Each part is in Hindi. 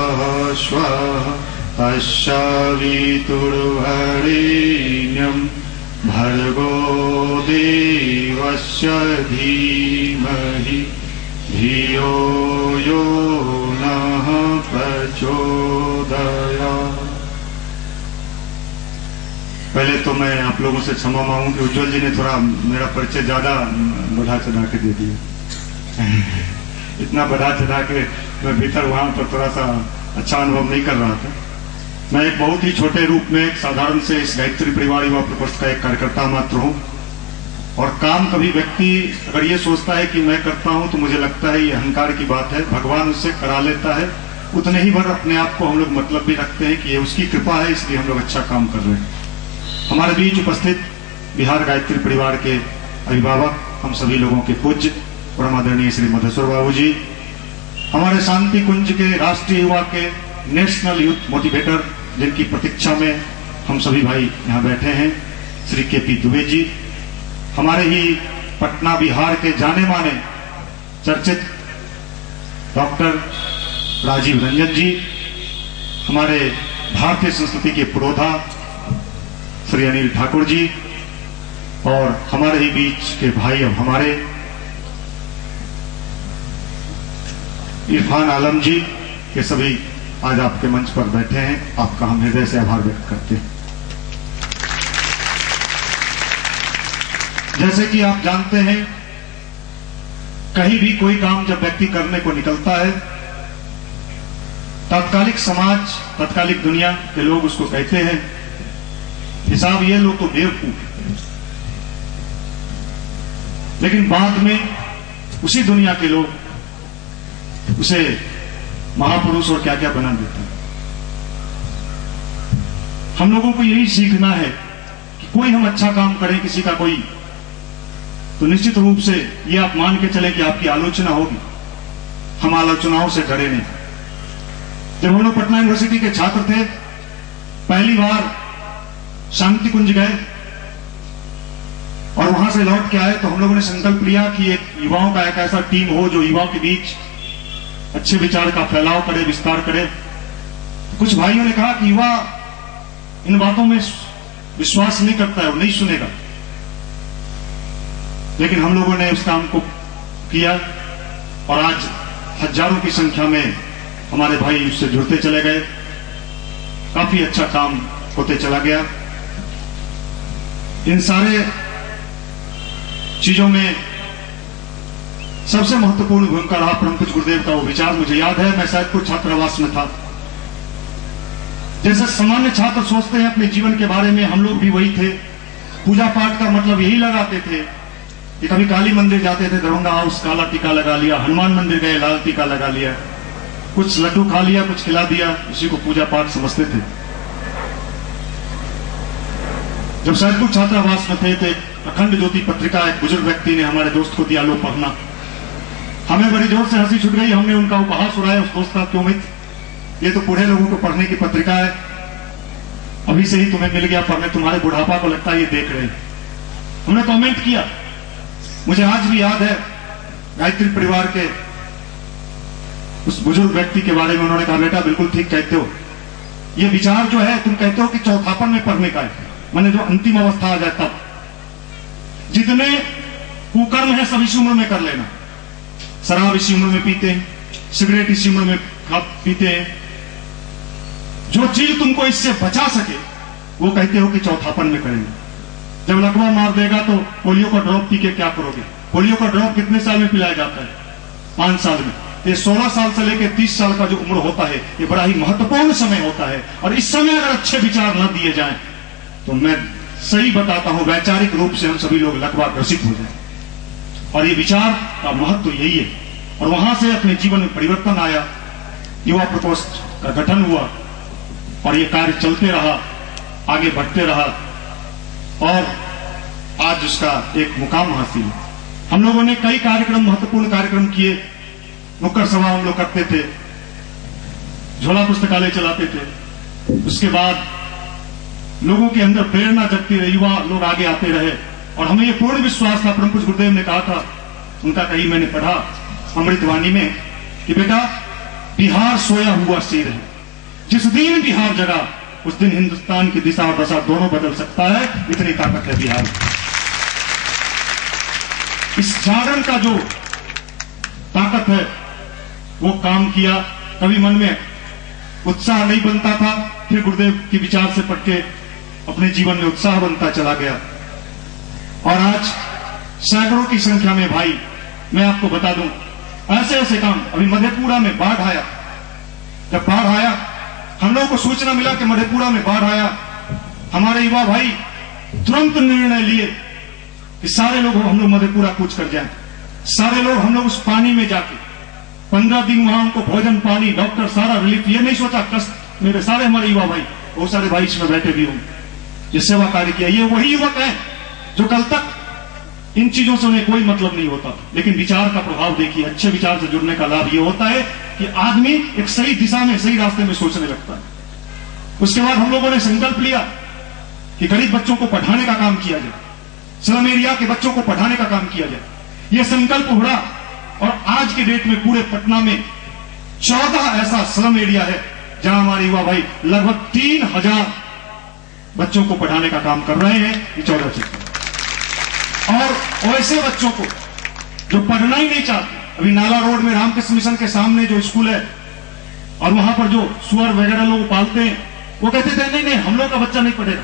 तस्यावितुर्वरेण्यं भर्गो देवस्य धीमहि धियो यो नः प्रचोदयात्। पहले तो मैं आप लोगों से क्षमा मांगू कि उज्जवल जी ने थोड़ा मेरा परिचय ज्यादा बढ़ा चढ़ा के दे दिया। इतना बढ़ा चढ़ा के मैं भीतर वहां पर थोड़ा सा अच्छा अनुभव नहीं कर रहा था। मैं एक बहुत ही छोटे रूप में एक साधारण से इस गायत्री परिवार युवा प्रकोष्ठ का एक कार्यकर्ता मात्र हूं। और काम कभी व्यक्ति अगर ये सोचता है कि मैं करता हूं तो मुझे लगता है ये अहंकार की बात है। भगवान उससे करा लेता है, उतने ही भर अपने आप को हम लोग मतलब भी रखते हैं कि ये उसकी कृपा है, इसलिए हम लोग अच्छा काम कर रहे हैं। हमारे बीच उपस्थित बिहार गायत्री परिवार के अभिभावक, हम सभी लोगों के पूज्य परम आदरणीय श्री मधेश्वर बाबू जी, हमारे शांति कुंज के राष्ट्रीय युवा के नेशनल यूथ मोटिवेटर जिनकी प्रतीक्षा में हम सभी भाई यहाँ बैठे हैं, श्री के.पी. दुबे जी, हमारे ही पटना बिहार के जाने माने चर्चित डॉक्टर राजीव रंजन जी, हमारे भारतीय संस्कृति के पुरोधा श्री अनिल ठाकुर जी, और हमारे ही बीच के भाई अब हमारे इरफान आलम जी के सभी आज आपके मंच पर बैठे हैं। आपका हम हृदय से आभार व्यक्त करते हैं। जैसे कि आप जानते हैं, कहीं भी कोई काम जब व्यक्ति करने को निकलता है, तात्कालिक समाज, तात्कालिक दुनिया के लोग उसको कहते हैं हिसाब ये लोग तो बेवकूफ। लेकिन बाद में उसी दुनिया के लोग उसे महापुरुष और क्या क्या बना देते हैं। हम लोगों को यही सीखना है कि कोई हम अच्छा काम करें किसी का कोई, तो निश्चित रूप से ये आप मान के चले कि आपकी आलोचना होगी। हम आलोचनाओं से डरे नहीं। जब हम लोग पटना यूनिवर्सिटी के छात्र थे, पहली बार शांति कुंज गए और वहां से लौट के आए, तो हम लोगों ने संकल्प लिया कि एक युवाओं का एक ऐसा टीम हो जो युवाओं के बीच अच्छे विचार का फैलाव करे, विस्तार करे। कुछ भाइयों ने कहा कि युवा इन बातों में विश्वास नहीं करता है, वो नहीं सुनेगा। लेकिन हम लोगों ने उस काम को किया और आज हजारों की संख्या में हमारे भाई उससे जुड़ते चले गए। काफी अच्छा काम होते चला गया। इन सारे चीजों में सबसे महत्वपूर्ण भूमिका रहा परम पूज्य गुरुदेव का वो विचार। मुझे याद है, मैं सैदपुर छात्रावास में था। जैसे सामान्य छात्र सोचते हैं अपने जीवन के बारे में, हम लोग भी वही थे। पूजा पाठ का मतलब यही लगाते थे कि कभी काली मंदिर जाते थे, दरभंगा हाउस काला टीका लगा लिया, हनुमान मंदिर गए लाल टीका लगा लिया, कुछ लड्डू खा लिया, कुछ खिला दिया, उसी को पूजा पाठ समझते थे। जब सैदपुर छात्रावास में थे तो अखंड ज्योति पत्रिका एक बुजुर्ग व्यक्ति ने हमारे दोस्त को दिया, लो पढ़ना। हमें बड़ी जोर से हंसी छूट गई। हमने उनका उपहास उड़ाया। उस दोस्त का क्यों मित्र, ये तो बूढ़े लोगों को पढ़ने की पत्रिका है, अभी से ही तुम्हें मिल गया पढ़ने, तुम्हारे बुढ़ापा को लगता है ये देख रहे हैं। हमने कमेंट किया। मुझे आज भी याद है गायत्री परिवार के उस बुजुर्ग व्यक्ति के बारे में उन्होंने कहा, बेटा बिल्कुल ठीक कहते हो, ये विचार जो है तुम कहते हो कि चौथापन में पढ़ने का है, मैंने जो अंतिम अवस्था आ जाए तब। जितने कुकर्म है सब इसी उम्र में कर लेना। शराब इसी उम्र में पीते हैं, सिगरेट इसी उम्र में पीते हैं। जो चीज तुमको इससे बचा सके वो कहते हो कि चौथापन में करेंगे। जब लकवा मार देगा तो पोलियो का ड्रॉप पी के क्या करोगे? पोलियो का ड्रॉप कितने साल में पिलाया जाता है? 5 साल में। ये 16 साल से लेकर 30 साल का जो उम्र होता है, ये बड़ा ही महत्वपूर्ण समय होता है। और इस समय अगर अच्छे विचार न दिए जाएं तो मैं सही बताता हूं, वैचारिक रूप से हम सभी लोग लकवा ग्रसित हो जाए। और ये विचार का महत्व तो यही है। और वहां से अपने जीवन में परिवर्तन आया, युवा प्रकोष्ठ का गठन हुआ और ये कार्य चलते रहा, आगे बढ़ते रहा और आज उसका एक मुकाम हासिल। हम लोगों ने कई कार्यक्रम, महत्वपूर्ण कार्यक्रम किए। नुक्कड़ सभा हम लोग करते थे, झोला पुस्तकालय चलाते थे। उसके बाद लोगों के अंदर प्रेरणा जगती रही, युवा लोग आगे आते रहे और हमें ये पूर्ण विश्वास था। परम पूज्य गुरुदेव ने कहा था, उनका कहीं मैंने पढ़ा अमृतवाणी में कि बेटा बिहार सोया हुआ शेर है, जिस दिन बिहार जगा उस दिन हिंदुस्तान की दिशा और दशा दोनों बदल सकता है, इतनी ताकत है बिहार में। इस जागरण का जो ताकत है वो काम किया। कभी मन में उत्साह नहीं बनता था, फिर गुरुदेव के विचार से पढ़ के अपने जीवन में उत्साह बनता चला गया। और आज सैकड़ों की संख्या में भाई, मैं आपको बता दूं, ऐसे ऐसे काम, अभी मधेपुरा में बाढ़ आया, जब बाढ़ आया हम लोगों को सूचना मिला कि मधेपुरा में बाढ़ आया, हमारे युवा भाई तुरंत निर्णय लिए कि सारे लोग हम लोग मधेपुरा कूच कर जाएं। सारे लोग हम लोग उस पानी में जाके 15 दिन वहां उनको भोजन पानी डॉक्टर सारा रिलीफ, ये नहीं सोचा कष्ट, मेरे सारे हमारे युवा भाई, बहुत सारे भाई इसमें बैठे भी होंगे, ये सेवा कार्य किया। ये वही युवक है जो कल तक इन चीजों से उन्हें कोई मतलब नहीं होता, लेकिन विचार का प्रभाव देखिए, अच्छे विचार से जुड़ने का लाभ ये होता है कि आदमी एक सही दिशा में, सही रास्ते में सोचने लगता है। उसके बाद हम लोगों ने संकल्प लिया कि गरीब बच्चों को पढ़ाने का काम किया जाए, स्लम एरिया के बच्चों को पढ़ाने का काम किया जाए। यह संकल्प उभरा और आज के डेट में पूरे पटना में 14 ऐसा स्लम एरिया है जहां हमारे युवा भाई लगभग 3000 बच्चों को पढ़ाने का काम कर रहे हैं, ये 14 क्षेत्र। और ऐसे बच्चों को जो पढ़ना ही नहीं चाहते, अभी नाला रोड में रामकृष्ण मिशन के सामने जो स्कूल है और वहां पर जो सुअर वगैरह लोग पालते हैं, वो कहते थे नहीं नहीं हम लोग का बच्चा नहीं पढ़ेगा,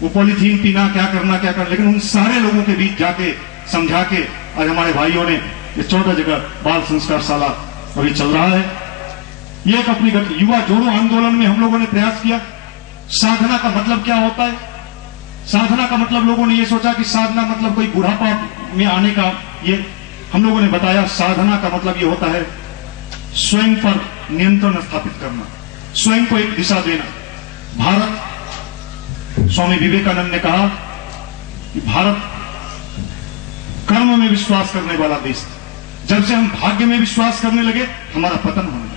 वो पॉलीथीन पीना क्या करना क्या कर, लेकिन उन सारे लोगों के बीच जाके समझा के आज हमारे भाइयों ने ये 14 जगह बाल संस्कार शाला अभी चल रहा है। ये एक अपनी युवा जोड़ो आंदोलन में हम लोगों ने प्रयास किया। साधना का मतलब क्या होता है? साधना का मतलब लोगों ने ये सोचा कि साधना मतलब कोई बुढ़ापा में आने का, ये हम लोगों ने बताया साधना का मतलब ये होता है स्वयं पर नियंत्रण स्थापित करना, स्वयं को एक दिशा देना। भारत, स्वामी विवेकानंद ने कहा कि भारत कर्म में विश्वास करने वाला देश है। जब से हम भाग्य में विश्वास करने लगे हमारा पतन होने लगा।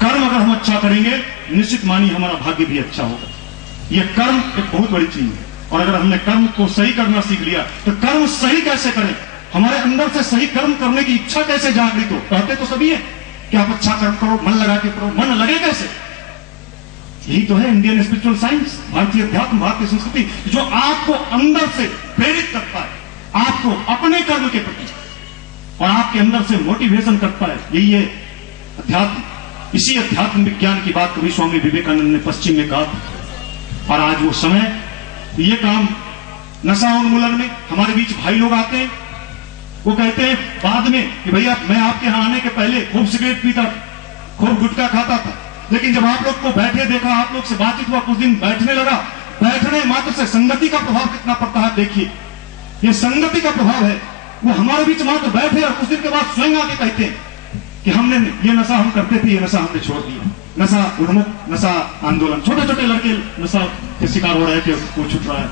कर्म अगर हम अच्छा करेंगे निश्चित मानिए हमारा भाग्य भी अच्छा होगा। यह कर्म एक बहुत बड़ी चीज है, और अगर हमने कर्म को सही करना सीख लिया तो कर्म सही कैसे करें, हमारे अंदर से सही कर्म करने की इच्छा कैसे जागृत हो। कहते तो सभी है कि आप अच्छा कर्म करो, मन लगा के करो, मन लगे कैसे? यही तो है इंडियन स्पिरिचुअल साइंस, भारतीय अध्यात्म, भारतीय संस्कृति, जो आपको अंदर से प्रेरित करता है आपको अपने कर्म के प्रति, और आपके अंदर से मोटिवेशन करता है। यही है अध्यात्म। इसी अध्यात्म विज्ञान की बात कभी स्वामी विवेकानंद ने पश्चिम में कहा था। और आज वो समय, ये काम नशा उन्मूलन में हमारे बीच भाई लोग आते हैं, वो कहते हैं बाद में कि भैया मैं आपके यहां आने के पहले खूब सिगरेट पीता, खूब गुटखा खाता था, लेकिन जब आप लोग को बैठे देखा, आप लोग से बातचीत हुआ, कुछ दिन बैठने लगा, बैठने मात्र से संगति का प्रभाव कितना पड़ता है देखिए। ये संगति का प्रभाव है, वो हमारे बीच मात्र बैठे और कुछ दिन के बाद स्वयं आके कहते हैं कि हमने ये नशा हम करते थे, ये नशा हमने छोड़ दिया। नशा उन्मुख, नशा आंदोलन, छोटे छोटे लड़के नशा के शिकार हो रहे थे, वो छूट रहा है।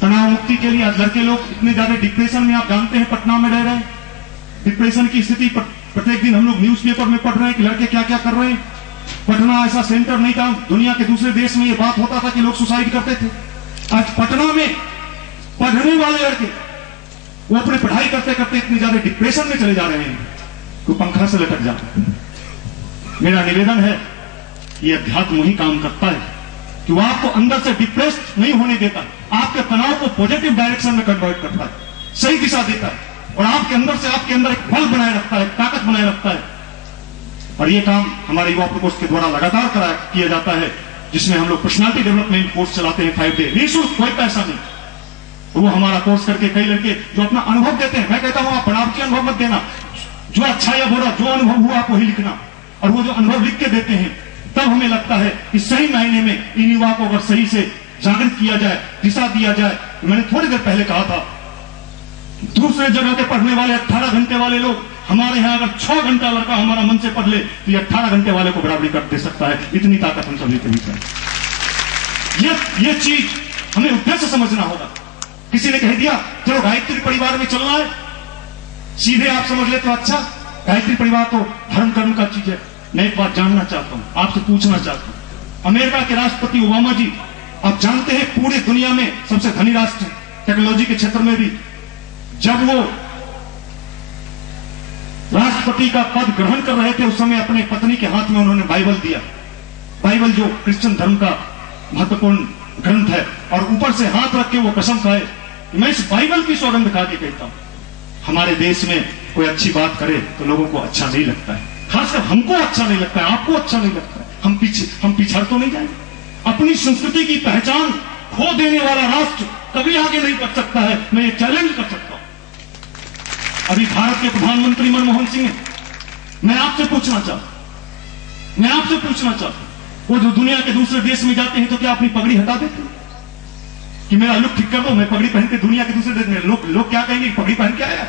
तनाव मुक्ति के लिए आज लड़के लोग इतने ज्यादा डिप्रेशन में, आप जानते हैं पटना में रह रहे हैं, डिप्रेशन की स्थिति प्रत्येक दिन हम लोग न्यूज़पेपर में पढ़ रहे हैं कि लड़के क्या क्या कर रहे हैं। पटना ऐसा सेंटर नहीं था, दुनिया के दूसरे देश में ये बात होता था कि लोग सुसाइड करते थे। आज पटना में पढ़ने वाले लड़के वो अपने पढ़ाई करते करते इतने ज्यादा डिप्रेशन में चले जा रहे हैं कि पंखा से लटक जाते हैं। मेरा निवेदन है, ये अध्यात्म ही काम करता है कि वो आपको अंदर से डिप्रेस्ड नहीं होने देता, आपके तनाव को पॉजिटिव डायरेक्शन में कन्वर्ट करता है, सही दिशा देता है, और आपके अंदर से आपके अंदर एक बल बनाए रखता है, ताकत बनाए रखता है। और ये काम हमारे युवा प्रकोष्ठ के द्वारा लगातार किया जाता है, जिसमें हम लोग पर्सनालिटी डेवलपमेंट कोर्स चलाते हैं 5 डे, निःशुल्क, कोई पैसा नहीं। वो हमारा कोर्स करके कई लड़के जो अपना अनुभव देते हैं, मैं कहता हूं आप बनावटी अनुभव मत देना, जो अच्छा या बुरा जो अनुभव हुआ आप वही लिखना, और वो जो अनुभव लिख के देते हैं तब हमें लगता है कि सही मायने में इन युवा को अगर सही से जागृत किया जाए, दिशा दिया जाए। मैंने थोड़ी देर पहले कहा था, दूसरे जगह के पढ़ने वाले 18 घंटे वाले लोग हमारे यहां अगर 6 घंटा लड़का हमारा मन से पढ़ ले तो ये 18 घंटे वाले को बराबरी कर दे सकता है। इतनी ताकत हम सभी के भीतर है। ये चीज हमें उद्देश्य समझना होगा। किसी ने कह दिया चलो गायत्री परिवार में चलना है, सीधे आप समझ ले तो अच्छा, गायत्री परिवार तो धर्म कर्म का चीज है। मैं एक बात जानना चाहता हूं, आपसे पूछना चाहता हूं, अमेरिका के राष्ट्रपति ओबामा जी, आप जानते हैं पूरी दुनिया में सबसे धनी राष्ट्र टेक्नोलॉजी के क्षेत्र में भी, जब वो राष्ट्रपति का पद ग्रहण कर रहे थे, उस समय अपने पत्नी के हाथ में उन्होंने बाइबल दिया। बाइबल जो क्रिश्चियन धर्म का महत्वपूर्ण ग्रंथ है, और ऊपर से हाथ रख के वो कसम खाए कि मैं इस बाइबल की सौगंध खा के कहता हूं, हमारे देश में कोई अच्छी बात करे तो लोगों को अच्छा नहीं लगता है, खासकर हमको अच्छा नहीं लगता है, आपको अच्छा नहीं लगता है। हम पिछड़ तो नहीं जाएंगे। अपनी संस्कृति की पहचान खो देने वाला राष्ट्र कभी आगे नहीं बढ़ सकता है, मैं ये चैलेंज कर सकता हूं। अभी भारत के प्रधानमंत्री मनमोहन सिंह हैं, मैं आपसे पूछना चाहता हूं, वो जो दुनिया के दूसरे देश में जाते हैं तो क्या अपनी पगड़ी हटा देते हैं कि मेरा लुक ठीक कर दो, मैं पगड़ी पहन के दुनिया के दूसरे देश में, लोग क्या कहेंगे, पगड़ी पहन के आया?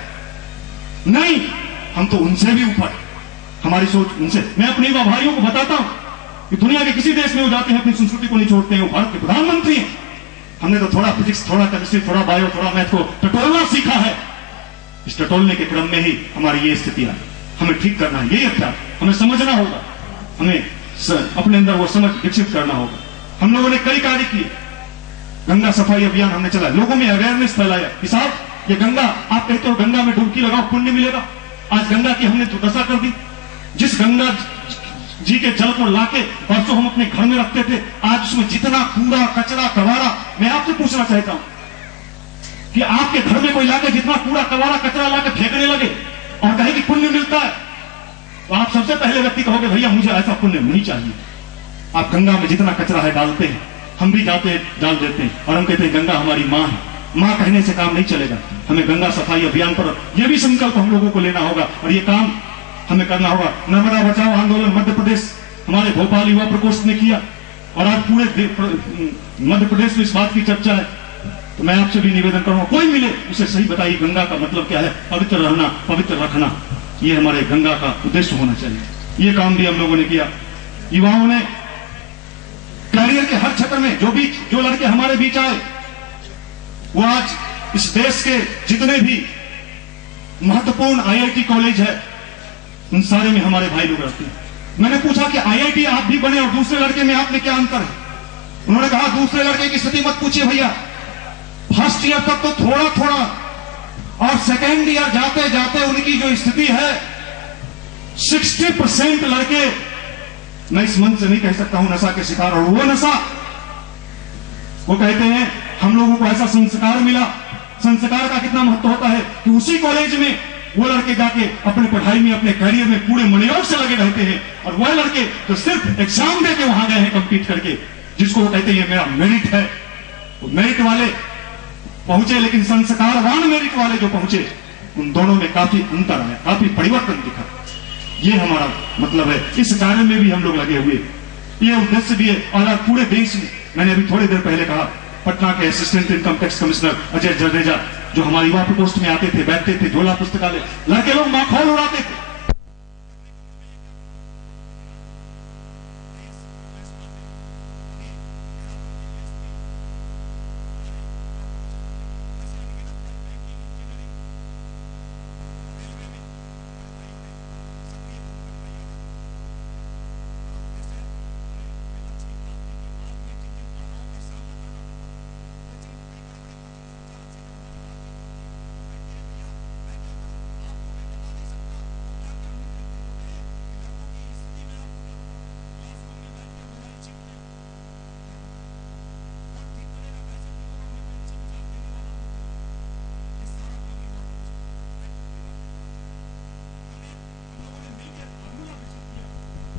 नहीं, हम तो उनसे भी ऊपर, हमारी सोच उनसे। मैं अपने युवा भाइयों को बताता हूं कि दुनिया के किसी देश में वो जाते हैं, अपनी संस्कृति को नहीं छोड़ते हैं, वो भारत के प्रधानमंत्री हैं। हमने तो थोड़ा फिजिक्स, थोड़ा केमिस्ट्री, थोड़ा बायो, थोड़ा मैथ को टटोलना सीखा है। इस टटोलने के क्रम में ही हमारी ये स्थिति है। हमें ठीक करना है, यही अच्छा, हमें समझना होगा, हमें अपने अंदर वो समझ विकसित करना होगा। हम लोगों ने कई कार्य किए, गंगा सफाई अभियान हमने चलाया, लोगों में अवेयरनेस फैलाया कि साहब ये गंगा, आप कहते हो गंगा में डुबकी लगाओ पुण्य मिलेगा। आज गंगा की हमने दुर्दशा कर दी। जिस गंगा जी के जल को लाके परसों हम अपने घर में रखते थे, आज उसमें जितना कूड़ा कचरा कबाड़ा, मैं आपसे पूछना चाहता हूं कि आपके घर में कोई लाके जितना कूड़ा कबाड़ा कचरा लाके फेंकने लगे और कहे कि पुण्य मिलता है, तो आप सबसे पहले व्यक्ति कहोगे भैया मुझे ऐसा पुण्य नहीं चाहिए। आप गंगा में जितना कचरा है डालते हैं, हम भी जाते हैं डाल देते हैं, और हम कहते हैं गंगा हमारी मां है। मां कहने से काम नहीं चलेगा, हमें गंगा सफाई अभियान पर यह भी संकल्प हम लोगों को लेना होगा और ये काम हमें करना होगा। नर्मदा बचाओ आंदोलन मध्य प्रदेश, हमारे भोपाल युवा प्रकोष्ठ ने किया, और आज पूरे मध्य प्रदेश में इस बात की चर्चा है। तो मैं आपसे भी निवेदन करूंगा, कोई मिले उसे सही बताइए गंगा का मतलब क्या है। पवित्र रहना, पवित्र रखना, ये हमारे गंगा का उद्देश्य होना चाहिए। ये काम भी हम लोगों ने किया। युवाओं ने कैरियर के हर क्षेत्र में जो लड़के हमारे बीच आए, वो आज इस देश के जितने भी महत्वपूर्ण आईआईटी कॉलेज है, उन सारे में हमारे भाई लोग रहते हैं। मैंने पूछा कि आईआईटी आप भी बने और दूसरे लड़के में आप में क्या अंतर है? उन्होंने कहा दूसरे लड़के की स्थिति मत पूछिए भैया, फर्स्ट ईयर तक तो थोड़ा थोड़ा, और सेकेंड ईयर जाते जाते उनकी जो स्थिति है 60% लड़के, मैं इस मन से नहीं कह सकता हूं, नशा के शिकार। और वो नशा, वो कहते हैं हम लोगों को ऐसा संस्कार मिला। संस्कार का कितना महत्व होता है कि उसी कॉलेज में वो लड़के जाके अपने पढ़ाई में, अपने करियर में पूरे मनोयोग से लगे रहते हैं, और वह लड़के तो सिर्फ एग्जाम दे के वहां गए हैं कम्पीट करके, जिसको वो कहते हैं ये मेरा मेरिट है। वो मेरिट वाले पहुंचे, लेकिन संस्कारवान मेरिट वाले जो पहुंचे, उन दोनों में काफी अंतर है, काफी परिवर्तन दिखा। ये हमारा मतलब है। इस कार्य में भी हम लोग लगे हुए, ये उद्देश्य भी है। और पूरे देश में, मैंने अभी थोड़ी देर पहले कहा, पटना के assistant income tax commissioner Ajay Jadeja जो हमारे युवा प्रकोष्ठ में आते थे, बैठते थे, झोला पुस्तकालय, लड़के लोग माखौल उड़ाते थे।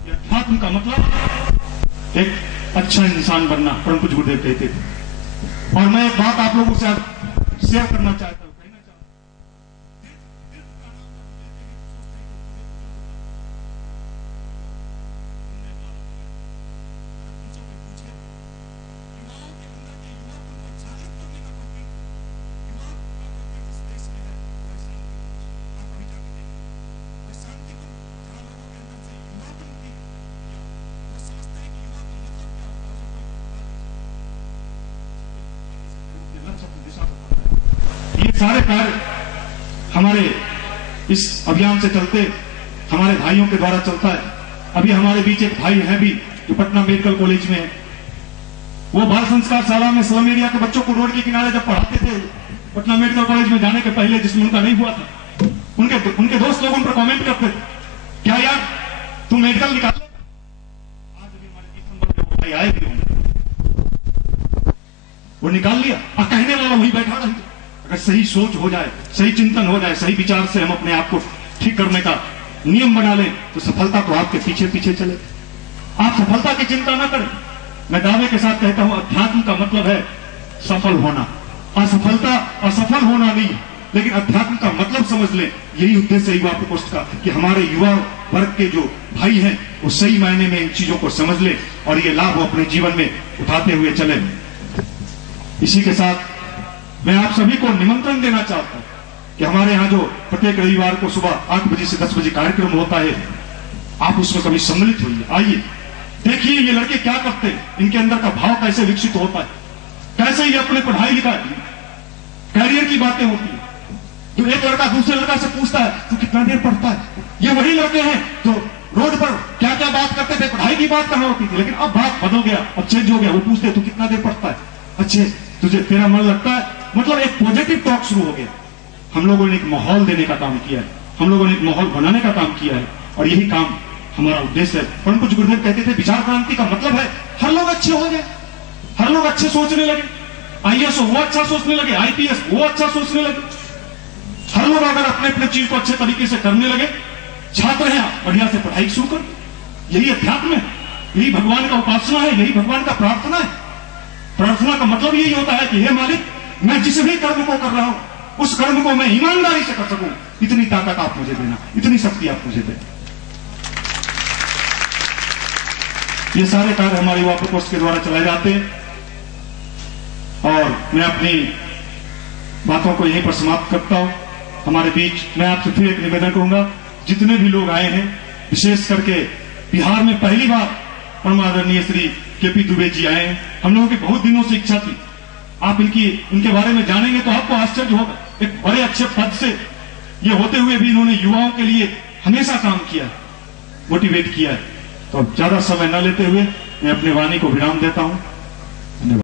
अध्यात्म का मतलब एक अच्छा इंसान बनना, परम पूज्य गुरुदेव कहते थे। और मैं एक बात आप लोगों से शेयर करना चाहता हूं, ये सारे कार्य हमारे इस अभियान से चलते, हमारे भाइयों के द्वारा चलता है। अभी हमारे बीच एक भाई है भी जो पटना मेडिकल कॉलेज में है। वो बाल संस्कार शाला में स्लम एरिया के बच्चों को रोड के किनारे जब पढ़ाते थे, पटना मेडिकल कॉलेज में जाने के पहले, जिसमें उनका नहीं हुआ था, उनके दोस्त लोग उन पर कमेंट करते थे, क्या यार तुम मेडिकल निकाल ले। आज भी हमारे 30 नंबर में भाई आए भी होंगे, वो निकाल लिया और कहने वाला वही बैठा रहे। अगर सही सोच हो जाए, सही चिंतन हो जाए, सही विचार से हम अपने आप को ठीक करने का नियम बना लें तो सफलता तो आपके पीछे पीछे चले। आप सफलता की चिंता ना करें। मैं दावे के साथ कहता हूं, अध्यात्म का मतलब है सफल होना। असफलता असफल होना नहीं, लेकिन अध्यात्म का मतलब समझ लें। यही उद्देश्य है युवा प्रकोष्ठ का कि हमारे युवा वर्ग के जो भाई हैं वो सही मायने में इन चीजों को समझ ले और ये लाभ अपने जीवन में उठाते हुए चले। इसी के साथ मैं आप सभी को निमंत्रण देना चाहता हूं कि हमारे यहां जो प्रत्येक रविवार को सुबह 8 बजे से 10 बजे कार्यक्रम होता है, आप उसमें कभी सम्मिलित होइए। आइए देखिए ये लड़के क्या करते हैं, इनके अंदर का भाव कैसे विकसित होता है, कैसे ये अपने पढ़ाई लिखाई कैरियर की बातें होती है। तो एक लड़का दूसरे लड़का से पूछता है तू कितना देर पढ़ता है। ये वही लड़के हैं जो रोड पर क्या क्या बात करते थे, पढ़ाई की बात कहां होती थी, लेकिन अब बात बदल गया, अब चेंज हो गया। वो पूछते तू कितना देर पढ़ता है, अच्छे तुझे तेरा मन लगता है। मतलब एक पॉजिटिव टॉक शुरू हो गया। हम लोगों ने एक माहौल देने का काम किया है, हम लोगों ने एक माहौल बनाने का काम किया है और यही काम हमारा उद्देश्य है। परम पूज्य गुरुदेव कहते थे विचार क्रांति का मतलब है हर लोग अच्छे हो जाए, हर लोग अच्छे सोचने लगे। आईएएस वो अच्छा सोचने लगे, आईपीएस वो अच्छा सोचने लगे। हर लोग अगर अपने अपने चीज को अच्छे तरीके से करने लगे, छात्र हैं बढ़िया से पढ़ाई शुरू कर। यही अध्यात्म है, यही भगवान का उपासना है, यही भगवान का प्रार्थना है। प्रार्थना का मतलब यही होता है कि हे मालिक, मैं जिस भी कर्म को कर रहा हूं उस कर्म को मैं ईमानदारी से कर सकूं, इतनी ताकत आप मुझे देना, इतनी शक्ति आप मुझे देना। ये सारे कार्य हमारे युवा प्रकोष्ठ के द्वारा चलाए जाते हैं और मैं अपनी बातों को यहीं पर समाप्त करता हूं। हमारे बीच मैं आपसे फिर एक निवेदन करूंगा, जितने भी लोग आए हैं, विशेष करके बिहार में पहली बार परम आदरणीय श्री केपी दुबे जी आए हैं। हम लोगों की बहुत दिनों से इच्छा थी, आप इनके बारे में जानेंगे तो आपको आश्चर्य होगा। एक बड़े अच्छे पद से ये होते हुए भी इन्होंने युवाओं के लिए हमेशा काम किया, मोटिवेट किया है। तो ज्यादा समय न लेते हुए मैं अपने वाणी को विराम देता हूं। धन्यवाद।